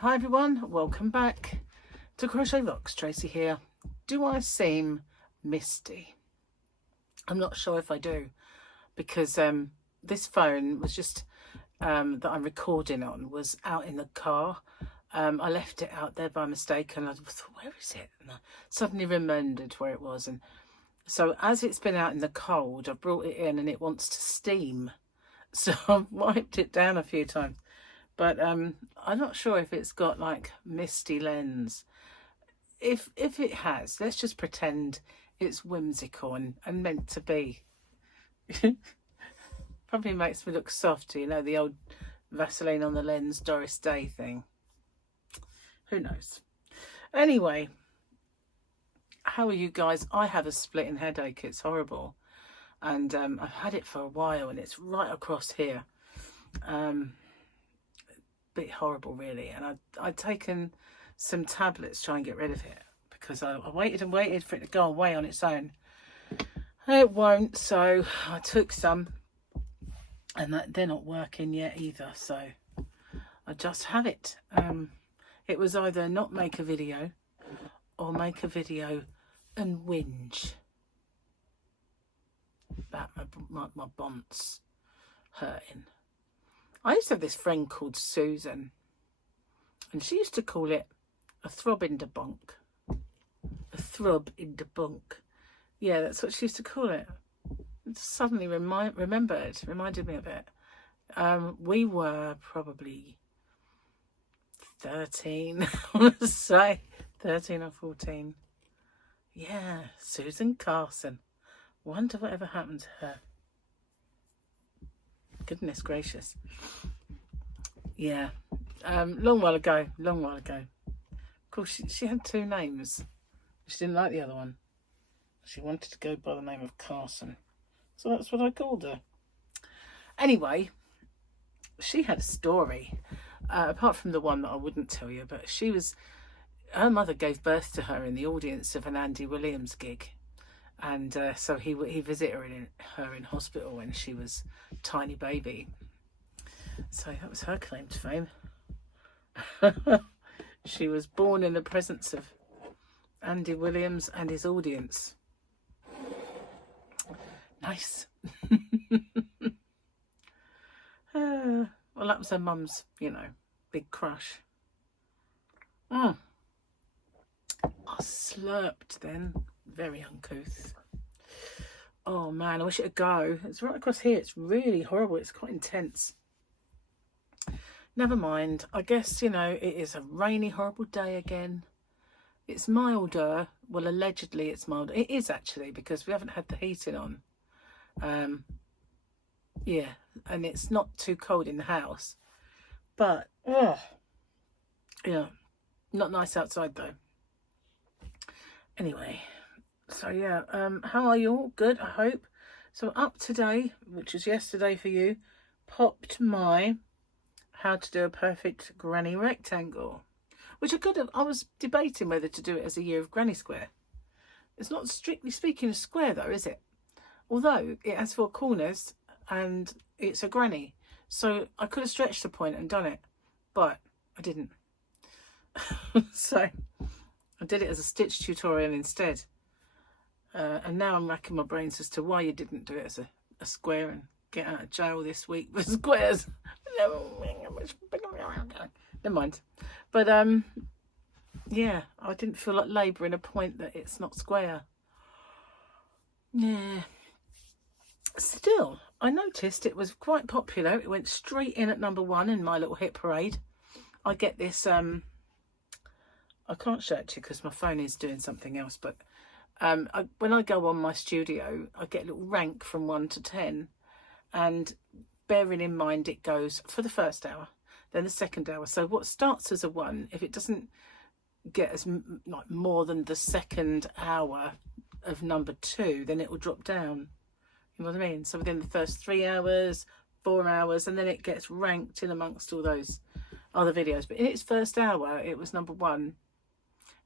Hi everyone, welcome back to Crochet Rocks. Tracy here. Do I seem misty? I'm not sure if I do, because this phone was just that I'm recording on was out in the car. I left it out there by mistake and I thought, where is it? And I suddenly remembered where it was, and so as it's been out in the cold, I brought it in and it wants to steam, so I've wiped it down a few times. But I'm not sure if it's got like misty lens. If it has, let's just pretend it's whimsical and meant to be. Probably makes me look softer, you know, the old Vaseline on the lens Doris Day thing. Who knows? Anyway, how are you guys? I have a splitting headache. It's horrible. And I've had it for a while and it's right across here. Bit horrible really, and I'd taken some tablets to try and get rid of it, because I waited and waited for it to go away on its own. It won't, so I took some, and they're not working yet either, so I just have it. It was either not make a video or make a video and whinge about my bonds hurting. I used to have this friend called Susan, and she used to call it a throb in the bunk. A throb in the bunk. Yeah, that's what she used to call it. It suddenly reminded me of it. We were probably 13, I want to say. 13 or 14. Yeah, Susan Carson. Wonder whatever happened to her. Goodness gracious. Yeah. Long while ago. Of course, she had two names. She didn't like the other one. She wanted to go by the name of Carson. So that's what I called her. Anyway, she had a story. Apart from the one that I wouldn't tell you, but her mother gave birth to her in the audience of an Andy Williams gig. And so he visited her in hospital when she was a tiny baby. So that was her claim to fame. She was born in the presence of Andy Williams and his audience. Nice. Well, that was her mum's, big crush. I slurped then. Very uncouth. Oh man, I wish it'd go. It's right across here. It's really horrible. It's quite intense. Never mind. I guess, it is a rainy, horrible day again. It's milder. Well, allegedly it's milder. It is actually, because we haven't had the heating on. Yeah, and it's not too cold in the house. But, yeah, not nice outside though. Anyway. So yeah, how are you all? Good, I hope. So up today, which was yesterday for you, popped my how to do a perfect granny rectangle, which I was debating whether to do it as a year of granny square. It's not strictly speaking a square though, is it? Although it has 4 corners and it's a granny. So I could have stretched the point and done it, but I didn't. So I did it as a stitch tutorial instead. And now I'm racking my brains as to why you didn't do it as a square and get out of jail this week for squares. Never mind. But yeah, I didn't feel like labouring a point that it's not square. Yeah. Still, I noticed it was quite popular. It went straight in at #1 in my little hit parade. I get this, I can't show it to you because my phone is doing something else, but when I go on my studio, I get a little rank from 1 to 10, and bearing in mind it goes for the first hour, then the second hour. So what starts as a 1, if it doesn't get as like more than the second hour of #2, then it will drop down. You know what I mean? So within the first 3 hours, 4 hours, and then it gets ranked in amongst all those other videos. But in its first hour, it was #1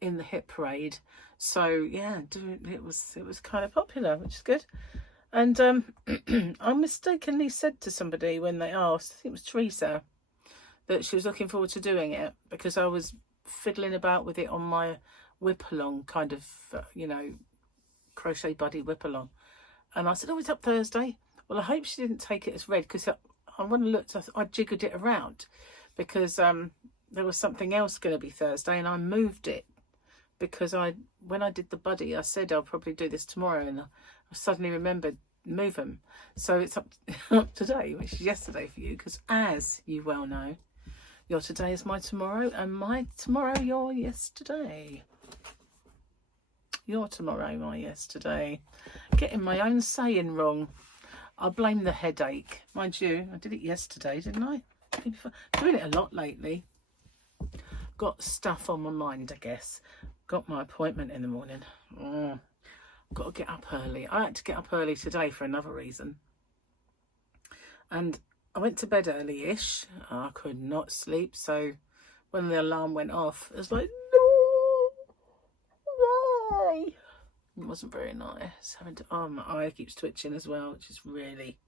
in the hit parade. So yeah, it was kind of popular, which is good. And I mistakenly said to somebody when they asked, I think it was Teresa, that she was looking forward to doing it, because I was fiddling about with it on my whip along kind of, you know, crochet buddy whip along. And I said, oh, it's up Thursday. Well, I hope she didn't take it as read, because when I looked, I jiggled it around, because there was something else going to be Thursday, and I moved it because when I did the buddy, I said I'll probably do this tomorrow, and I suddenly remembered move them. So it's up today, which is yesterday for you, because as you well know, your today is my tomorrow, and my tomorrow your yesterday. Your tomorrow, my yesterday. Getting my own saying wrong. I blame the headache. Mind you, I did it yesterday, didn't I? Doing it a lot lately. Got stuff on my mind, I guess. Got my appointment in the morning. Got to get up early. I had to get up early today for another reason. And I went to bed early-ish. I could not sleep. So when the alarm went off, it was like, no, why? It wasn't very nice. My eye keeps twitching as well, which is really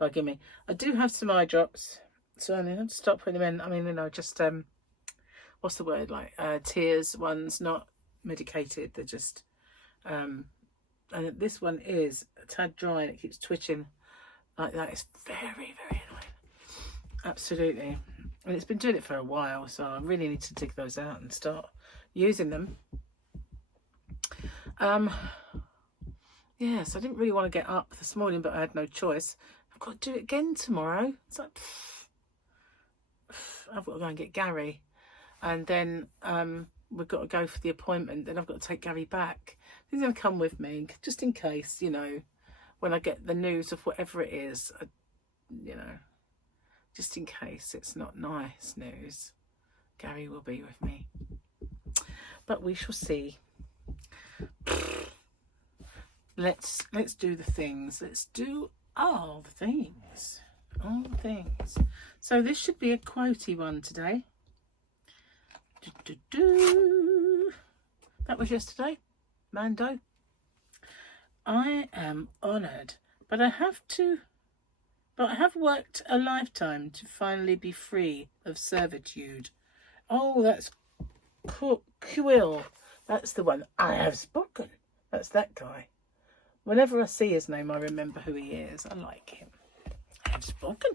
bugging me. I do have some eye drops, so I need to stop putting them in. I mean, you know, just what's the word, like tears ones, not medicated. They're just and this one is a tad dry and it keeps twitching like that. It's very, very annoying. Absolutely. And it's been doing it for a while, so I really need to dig those out and start using them. Yes, I didn't really want to get up this morning, but I had no choice. I've got to do it again tomorrow. It's like, I've got to go and get Gary, and then we've got to go for the appointment. Then I've got to take Gary back. He's going to come with me, just in case, you know, when I get the news of whatever it is, you know, just in case it's not nice news. Gary will be with me, but we shall see. Let's do the things. Let's do all the things. All the things. So this should be a quotey one today. That was yesterday. Mando. I am honoured, but I have worked a lifetime to finally be free of servitude. Oh, that's Quill. That's the one. I have spoken. That's that guy. Whenever I see his name, I remember who he is. I like him. I have spoken.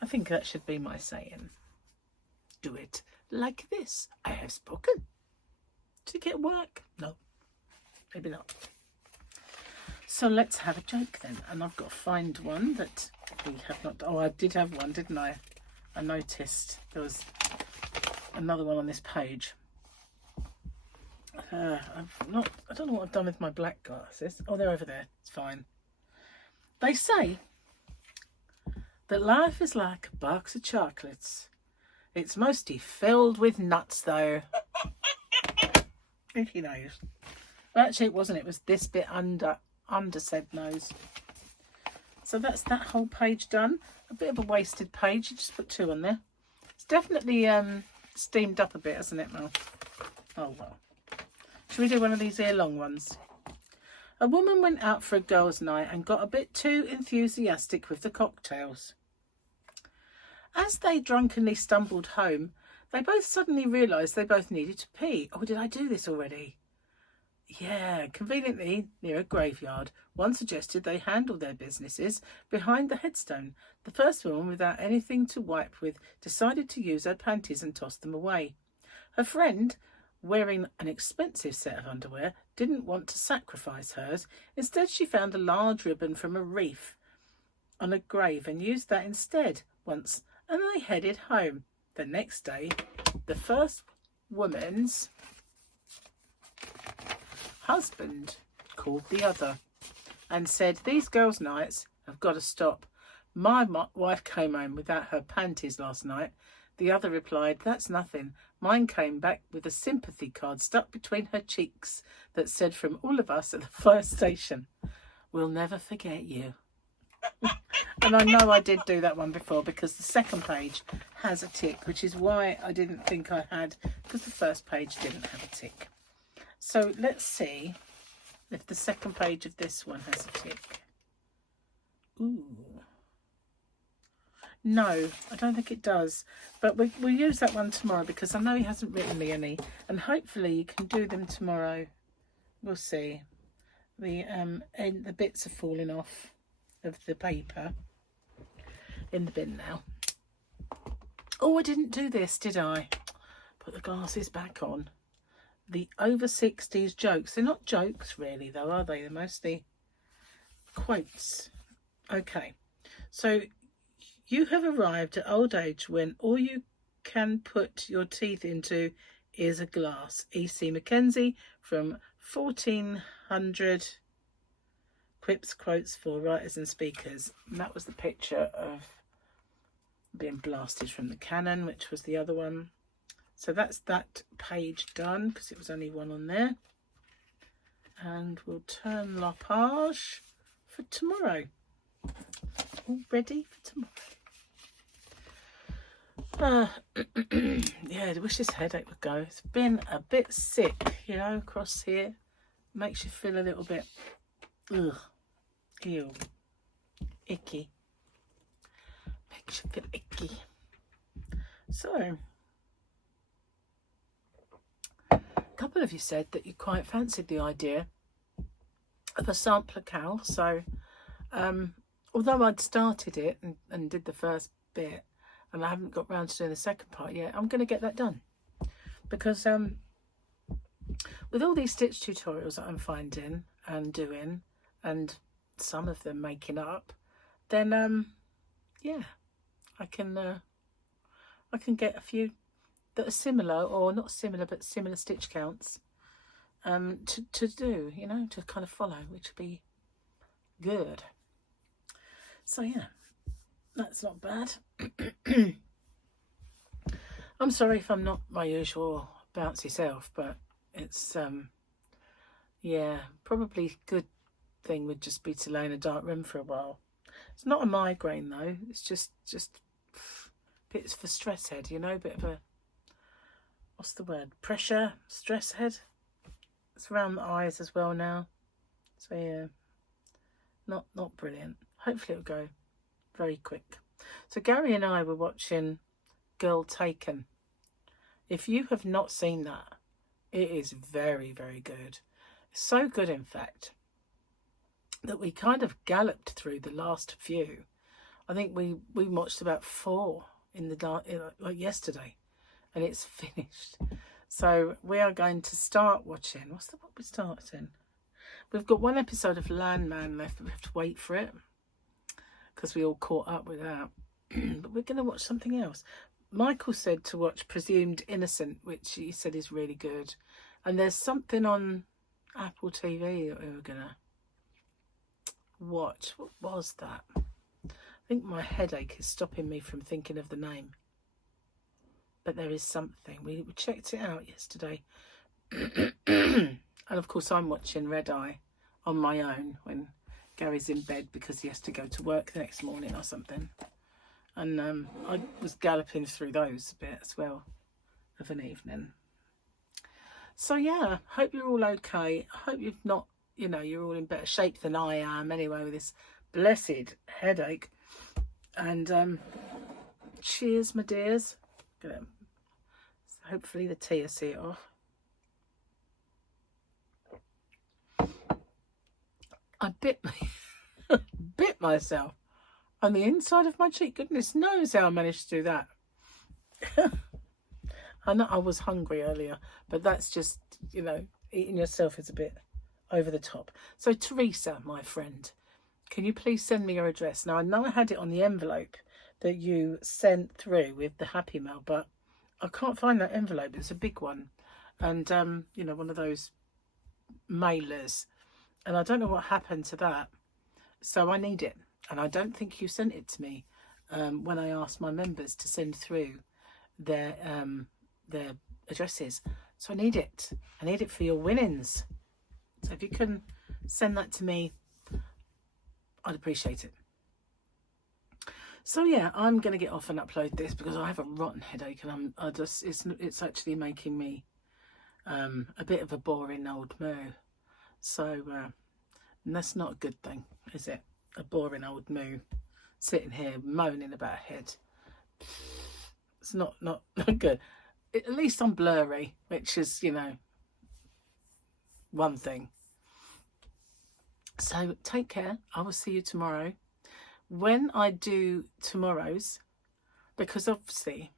I think that should be my saying. Do it like this. I have spoken. Did it get work? No. Maybe not. So let's have a joke then. And I've got to find one that we have not... Oh, I did have one, didn't I? I noticed there was another one on this page. I don't know what I've done with my black glasses. Oh, they're over there. It's fine. They say that life is like a box of chocolates. It's mostly filled with nuts, though. If he knows. Well, actually, it wasn't. It was this bit under said nose. So that's that whole page done. A bit of a wasted page. You just put 2 on there. It's definitely steamed up a bit, hasn't it, Mel? Oh, well. Should we do one of these here long ones? A woman went out for a girls' night and got a bit too enthusiastic with the cocktails. As they drunkenly stumbled home, they both suddenly realised they both needed to pee. Oh, did I do this already? Yeah, conveniently near a graveyard. One suggested they handle their businesses behind the headstone. The first woman, without anything to wipe with, decided to use her panties and toss them away. Her friend, wearing an expensive set of underwear, didn't want to sacrifice hers. Instead, she found a large ribbon from a wreath on a grave and used that instead once, and they headed home. The next day, the first woman's husband called the other and said, "These girls' nights have got to stop. My wife came home without her panties last night." The other replied, "That's nothing. Mine came back with a sympathy card stuck between her cheeks that said, from all of us at the fire station, we'll never forget you." And I know I did do that one before, because the second page has a tick, which is why I didn't think I had, because the first page didn't have a tick. So let's see if the second page of this one has a tick. Ooh. No, I don't think it does. But we'll use that one tomorrow because I know he hasn't written me any. And hopefully you can do them tomorrow. We'll see. And the bits are falling off of the paper in the bin now. Oh, I didn't do this, did I? Put the glasses back on. The over 60s jokes. They're not jokes really though, are they? They're mostly quotes. Okay, so you have arrived at old age when all you can put your teeth into is a glass. E.C. Mackenzie from 1400 quips, quotes for writers and speakers. And that was the picture of being blasted from the cannon, which was the other one. So that's that page done because it was only one on there. And we'll turn La Page for tomorrow. All ready for tomorrow. Yeah, I wish this headache would go. It's been a bit sick, you know, across here. Makes you feel a little bit, ugh, ew, icky. Makes you feel icky. So, a couple of you said that you quite fancied the idea of a sampler cal. So, although I'd started it and did the first bit, and I haven't got round to doing the second part yet, I'm going to get that done. Because with all these stitch tutorials that I'm finding and doing, and some of them making up, then yeah, I can get a few that are similar, or not similar, but similar stitch counts to do, you know, to kind of follow, which would be good. So yeah, that's not bad. I'm sorry if I'm not my usual bouncy self, but it's yeah, probably good thing would just be to lay in a dark room for a while. It's not a migraine though, it's just bits of a stress head, you know, bit of a, what's the word, pressure, stress head. It's around the eyes as well now. So yeah, not brilliant. Hopefully it'll go very quick. So Gary and I were watching Girl Taken. If you have not seen that, it is very, very good. So good, in fact, that we kind of galloped through the last few. I think we watched about 4 in the dark, like yesterday, and it's finished. So we are going to start watching. What we starting? We've got 1 episode of Landman left, but we have to wait for it because we all caught up with that. But we're going to watch something else. Michael said to watch Presumed Innocent, which he said is really good. And there's something on Apple TV that we were going to watch. What was that? I think my headache is stopping me from thinking of the name. But there is something. We checked it out yesterday. And of course I'm watching Red Eye on my own when Gary's in bed because he has to go to work the next morning or something. And I was galloping through those a bit as well of an evening. So yeah, hope you're all okay. I hope you've not, you know, you're all in better shape than I am anyway with this blessed headache. And cheers, my dears. Hopefully the tea will see it off. I bit myself on the inside of my cheek. Goodness knows how I managed to do that. I know I was hungry earlier, but that's just, you know, eating yourself is a bit over the top. So Teresa, my friend, can you please send me your address? Now I know I had it on the envelope that you sent through with the Happy Mail, but I can't find that envelope. It's a big one, and you know, one of those mailers, and I don't know what happened to that. So I need it, and I don't think you sent it to me when I asked my members to send through their addresses. So I need it. I need it for your winnings. So if you can send that to me, I'd appreciate it. So yeah, I'm going to get off and upload this because I have a rotten headache, and it's actually making me a bit of a boring old moo. So and that's not a good thing, is it? A boring old moo. sitting here moaning about a head. It's not good. At least I'm blurry, which is, you know, one thing. So take care. I will see you tomorrow. When I do tomorrow's, because obviously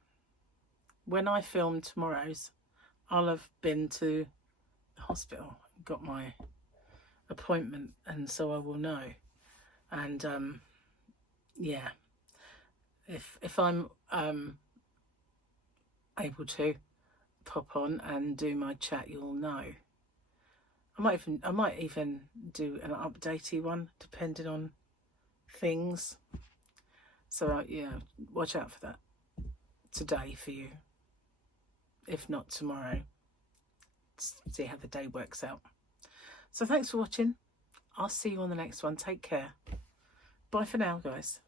when I film tomorrow's, I'll have been to the hospital, got my appointment, and so I will know. And yeah, if I'm able to pop on and do my chat, you'll know. I might even do an updatey one depending on things. So yeah, watch out for that today for you, if not tomorrow. See how the day works out. So thanks for watching. I'll see you on the next one. Take care. Bye for now, guys.